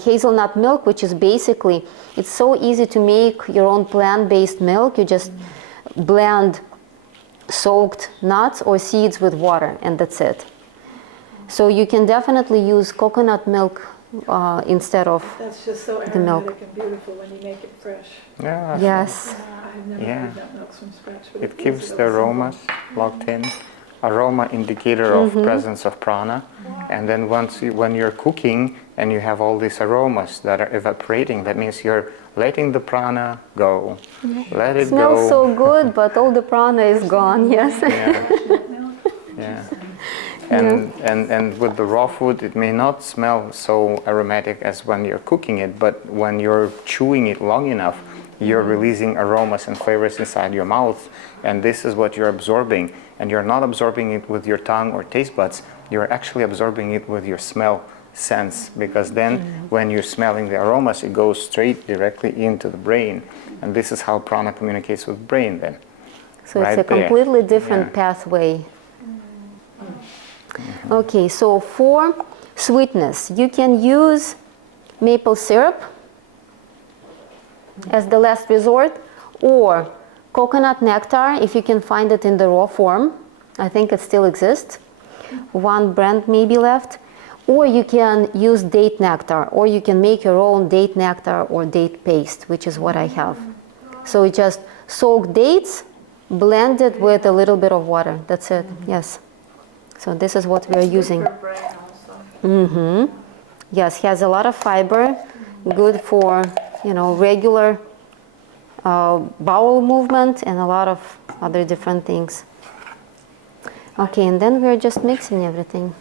hazelnut milk, which is basically, it's so easy to make your own plant-based milk. You just blend soaked nuts or seeds with water and that's it. So you can definitely use coconut milk instead of That's just so the milk. aromatic and beautiful when you make it fresh. Yeah. Yes. I've never made that milk from scratch. But It is keeps the really aromas locked in. Aroma indicator of presence of prana. And then when you're cooking and you have all these aromas that are evaporating, that means you're letting the prana go. Let it Smells go. so good, but all the prana is gone, yes. Yeah. And with the raw food, it may not smell so aromatic as when you're cooking it, but when you're chewing it long enough, you're releasing aromas and flavors inside your mouth, and this is what you're absorbing. And you're not absorbing it with your tongue or taste buds, you're actually absorbing it with your smell sense, because then when you're smelling the aromas, it goes straight directly into the brain. And this is how prana communicates with brain then. So Right it's a there. completely different Yeah. pathway. Okay, so for sweetness, you can use maple syrup. as the last resort, or coconut nectar, if you can find it in the raw form. I think it still exists. One brand may be left. Or you can use date nectar, or you can make your own date nectar or date paste, which is what I have. So you just soak dates, blend it with a little bit of water. That's it. Yes. So this is what we are using. Yes, has a lot of fiber, good for, you know, regular bowel movement and a lot of other different things. Okay, and then we're just mixing everything.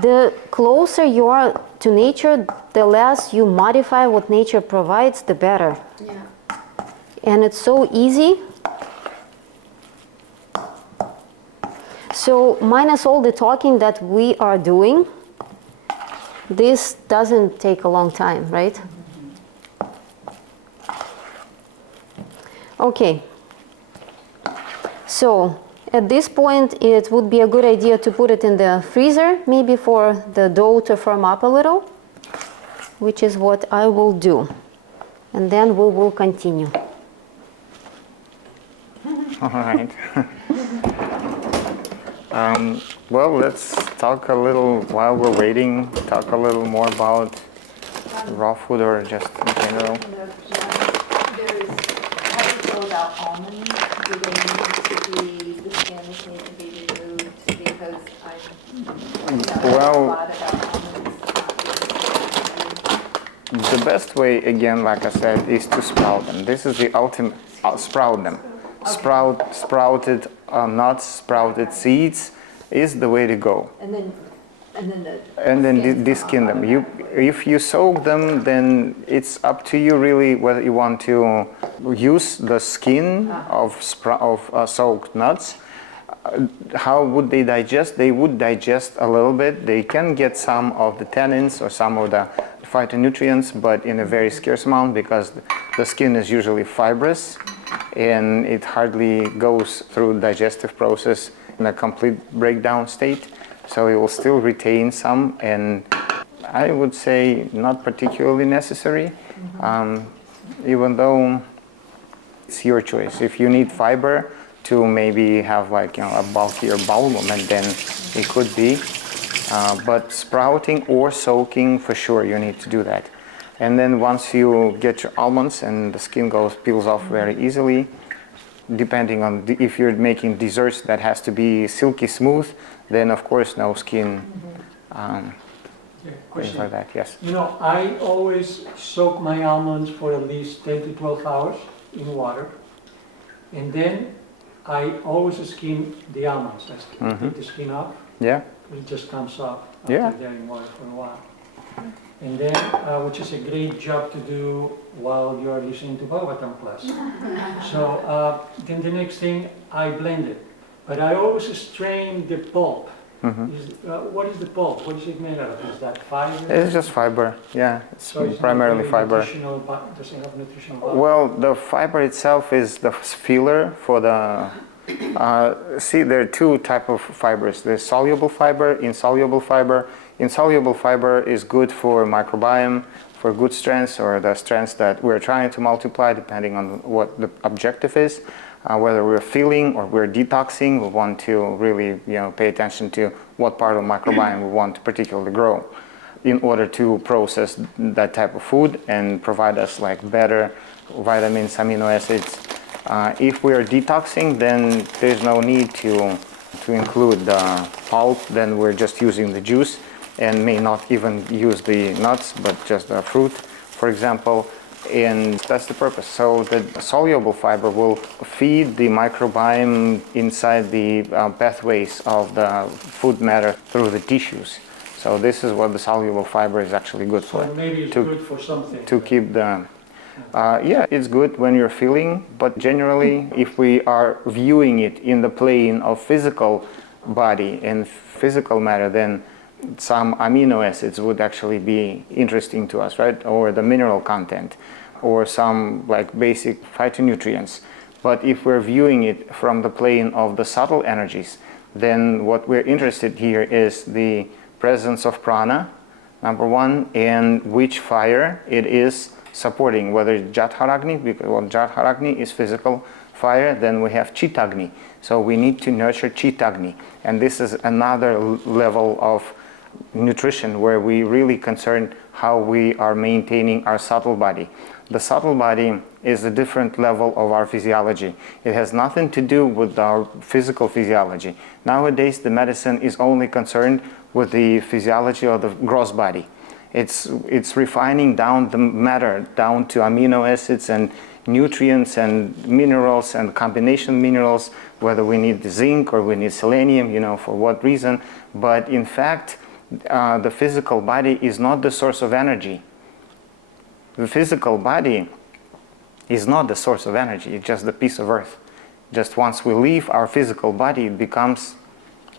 The closer you are to nature, the less you modify what nature provides, the better. Yeah. And it's so easy. So minus all the talking that we are doing, this doesn't take a long time, right? Okay. So at this point, it would be a good idea to put it in the freezer, maybe for the dough to firm up a little, which is what I will do. And then we will continue. All right. Well, let's talk a little, while we're waiting, talk a little more about raw food or just in general. There is, how do you feel about almonds? Do they need to be, the skin need to be removed? Because I Well, a lot about almonds. the best way, again, like I said, is to sprout them. This is the ultimate, sprout them. Okay. Sprouted nuts, sprouted seeds is the way to go. And then Deskin them. If you soak them, then it's up to you really whether you want to use the skin of soaked nuts. How would they digest? They would digest a little bit. They can get some of the tannins or some of the phytonutrients, but in a very scarce amount because the skin is usually fibrous and it hardly goes through the digestive process in a complete breakdown state. So it will still retain some, and I would say not particularly necessary, even though it's your choice. If you need fiber to maybe have like, you know, a bulkier bowel movement, then it could be. But sprouting or soaking, for sure, you need to do that. And then once you get your almonds and the skin peels off very easily, depending on if you're making desserts that has to be silky smooth, then of course no skin, things like that. Yes. You know, I always soak my almonds for at least 10 to 12 hours in water, and then I always skin the almonds. I take the skin off. Yeah. It just comes off Yeah. after they're in water for a while. And then, which is a great job to do while you're listening to Bhagavatam class. So then the next thing, I blend it. But I always strain the pulp. What is the pulp? What is it made out of? Is that fiber? It's just fiber. Yeah, it's So it's primarily not fiber. does it have nutritional value? Well, the fiber itself is the filler for the. See, there are two types of fibers. There's soluble fiber, insoluble fiber. Insoluble fiber is good for microbiome, for good strengths or the strengths that we're trying to multiply, depending on what the objective is. Whether we're feeling or we're detoxing, we want to really, pay attention to what part of microbiome we want to particularly grow in order to process that type of food and provide us like better vitamins, amino acids. If we are detoxing, then there's no need to include the pulp. Then we're just using the juice and may not even use the nuts, but just the fruit, for example. And that's the purpose. So the soluble fiber will feed the microbiome inside the pathways of the food matter through the tissues. So this is what the soluble fiber is actually good for. So maybe it's good for something. To keep the... yeah, it's good when you're feeling, but generally, if we are viewing it in the plane of physical body and physical matter, then some amino acids would actually be interesting to us, right? Or the mineral content, or some like basic phytonutrients. But if we're viewing it from the plane of the subtle energies, then what we're interested here is the presence of prana, number one, and which fire it is supporting, whether it's Jatharagni, because well, Jatharagni is physical fire, then we have Chittagni. So we need to nurture Chittagni. And this is another level of nutrition where we really concern how we are maintaining our subtle body. The subtle body is a different level of our physiology. It has nothing to do with our physical physiology. Nowadays, the medicine is only concerned with the physiology of the gross body. It's refining down the matter, down to amino acids and nutrients and minerals and combination minerals, whether we need zinc or we need selenium, for what reason. But in fact, the physical body is not the source of energy. The physical body is not the source of energy, it's just the piece of earth. Just once we leave our physical body, it becomes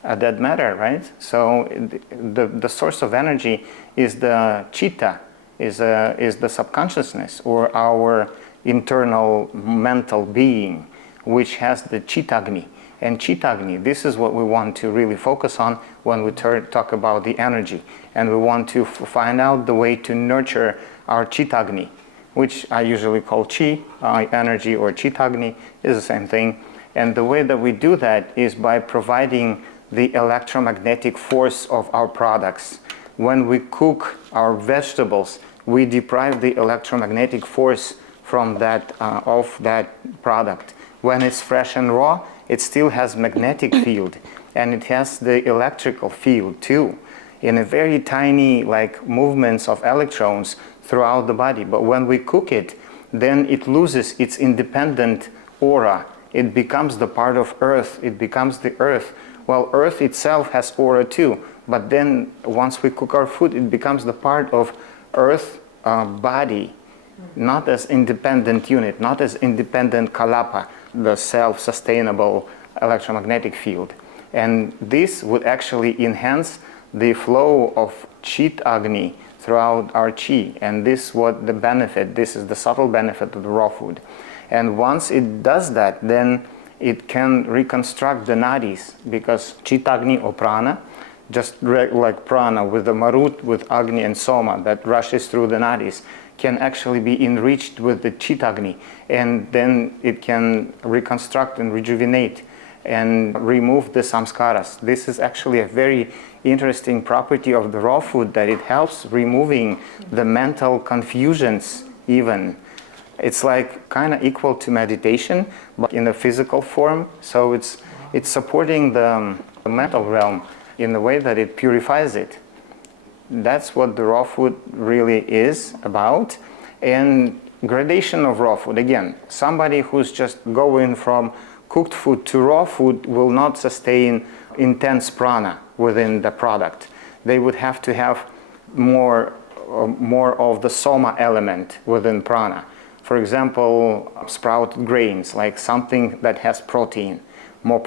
a dead matter, right? So the source of energy is the chitta, is the subconsciousness, or our internal mental being, which has the Chittagni. And Chittagni, this is what we want to really focus on when we talk about the energy. And we want to find out the way to nurture our Chittagni, which I usually call Chi, energy, or Chittagni, is the same thing. And the way that we do that is by providing the electromagnetic force of our products. When we cook our vegetables, we deprive the electromagnetic force from that of that product. When it's fresh and raw, it still has magnetic field, and it has the electrical field too, in a very tiny movements of electrons throughout the body. But when we cook it, then it loses its independent aura. It becomes the part of earth. It becomes the earth. Well, earth itself has aura too, but then once we cook our food, it becomes the part of earth body, not as independent unit, not as independent kalapa, the self-sustainable electromagnetic field. And this would actually enhance the flow of Chittagni throughout our chi. And this is what the benefit, this is the subtle benefit of the raw food. And once it does that, then it can reconstruct the nadis, because Chittagni or prana, just like prana with the marut, with agni and soma that rushes through the nadis, can actually be enriched with the Chittagni, and then it can reconstruct and rejuvenate and remove the samskaras. This is actually a very interesting property of the raw food, that it helps removing the mental confusions even. It's like kind of equal to meditation, but in a physical form. So it's supporting the mental realm in the way that it purifies it. That's what the raw food really is about. And gradation of raw food, again, somebody who's just going from cooked food to raw food will not sustain intense prana within the product. They would have to have more of the soma element within prana. For example, sprouted grains, like something that has protein, more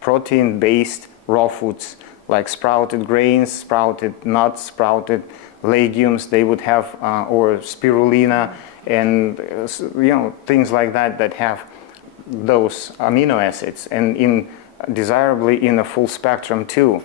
protein-based raw foods, like sprouted grains, sprouted nuts, sprouted legumes. They would have, or spirulina, and things like that have those amino acids, and desirably in a full spectrum too.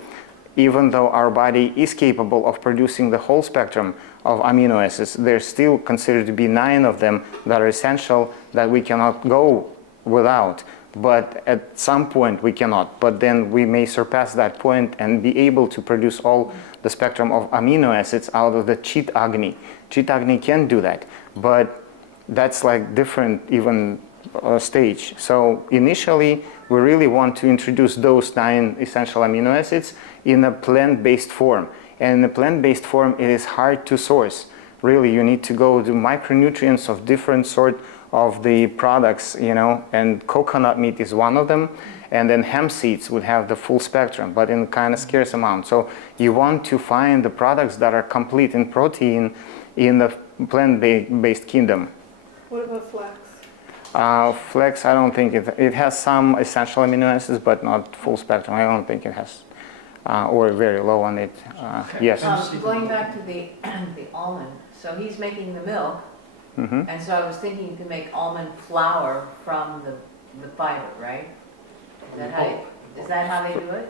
Even though our body is capable of producing the whole spectrum of amino acids, there's still considered to be 9 of them that are essential, that we cannot go without. But at some point we cannot. But then we may surpass that point and be able to produce all the spectrum of amino acids out of the Chittagni. Chittagni can do that, but that's like different even stage. So initially we really want to introduce those 9 essential amino acids in a plant-based form. And in a plant-based form, it is hard to source. Really, you need to go to micronutrients of different sort of the products, and coconut meat is one of them. And then hemp seeds would have the full spectrum, but in kind of scarce amount. So you want to find the products that are complete in protein in the plant-based kingdom. What about flax? Flax, I don't think it has some essential amino acids, but not full spectrum. I don't think it has, or very low on it. Yes. Going back to the almond, so he's making the milk, and so I was thinking to make almond flour from the fiber, right? Is that how Is that how they do it?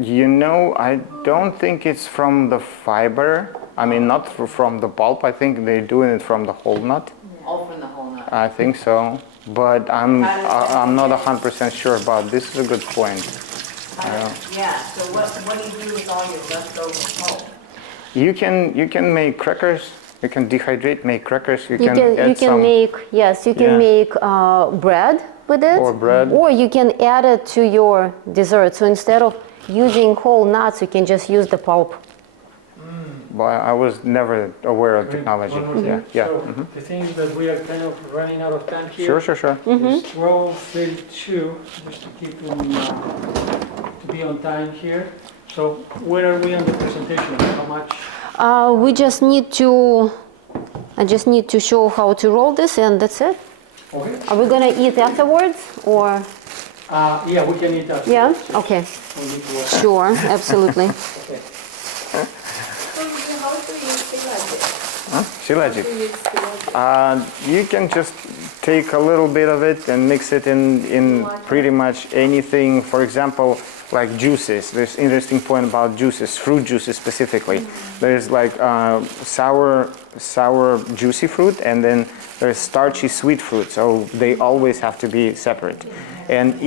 You know, I don't think it's from the fiber. I mean, not from the pulp. I think they're doing it from the whole nut. All from the whole nut. I think so, but I'm not 100% sure about. This is a good point. Yeah, so what do you do with all your leftover pulp? You can make crackers. You can dehydrate, make crackers. You can add you can some make, yes, you can make bread with it. Or bread. Or you can add it to your dessert. So instead of using whole nuts, you can just use the pulp. But I was never aware of technology. One more thing. Yeah. So the thing is that we are kind of running out of time here. Sure. It's 12:32, just to keep to be on time here. So where are we on the presentation? How much? We just need to, I just need to show how to roll this and that's it. Okay. Are we gonna eat afterwards or? Yeah, we can eat that. Yeah, okay, We need to watch. sure, absolutely. Okay. How do you select it? Shilajit. Do you select it? You can just take a little bit of it and mix it in pretty much anything. For example, like juices. There's interesting point about juices, fruit juices specifically. There's like sour juicy fruit, and then there's starchy sweet fruit. So they always have to be separate. And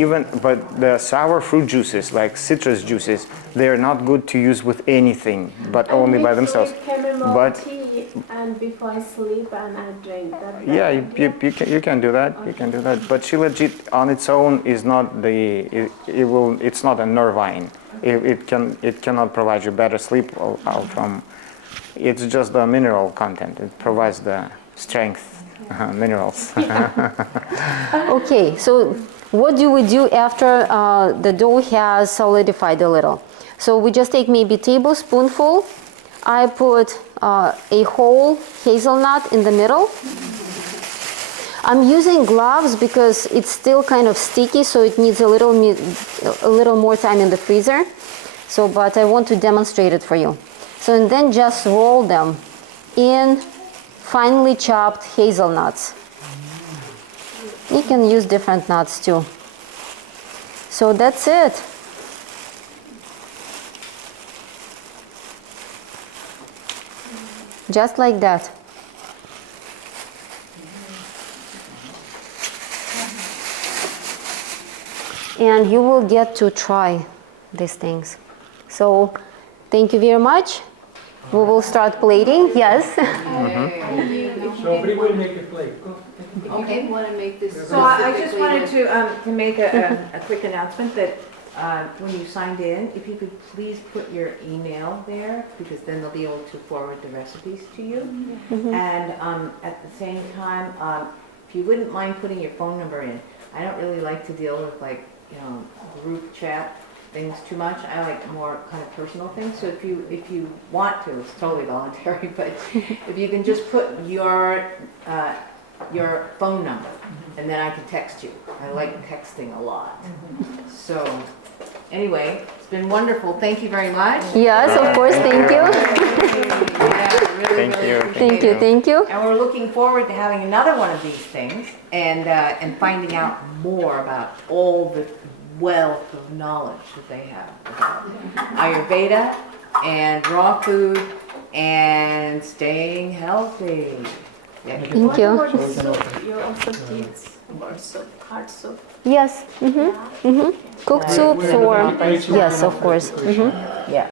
but the sour fruit juices, like citrus juices, they are not good to use with anything, but only by themselves. Chamomile But tea and before I sleep and I drink that. yeah, you can do that. You can do that. But Shilajit on its own is not it's not a nervine. It cannot provide you better sleep out from. It's just the mineral content. It provides the strength minerals. Okay, so what do we do after the dough has solidified a little? So we just take maybe tablespoonful. I put a whole hazelnut in the middle. I'm using gloves because it's still kind of sticky, so it needs a little more time in the freezer. So, but I want to demonstrate it for you. So, and then just roll them in finely chopped hazelnuts. You can use different nuts too. So that's it. Just like that. And you will get to try these things. So thank you very much. We will start plating, yes. So we will make a plate. Go. Okay. You want to make this. So I just wanted to make a quick announcement that when you signed in, if you could please put your email there, because then they'll be able to forward the recipes to you. And at the same time, if you wouldn't mind putting your phone number in. I don't really like to deal with group chat things too much. I like more kind of personal things. So if you want to, it's totally voluntary, but if you can just put your phone number, and then I can text you. I like texting a lot. So anyway, it's been wonderful. Thank you very much. Yes, of course, thank you. Yeah, really, Thank really you. appreciate Thank you, it. thank you. And we're looking forward to having another one of these things and finding out more about all the wealth of knowledge that they have about Ayurveda and raw food and staying healthy. Yeah. Thank you. You also teach or soup, hard soup. Yes. Cooked soups We're or gonna make soup yes, and of course. preparation. Yeah.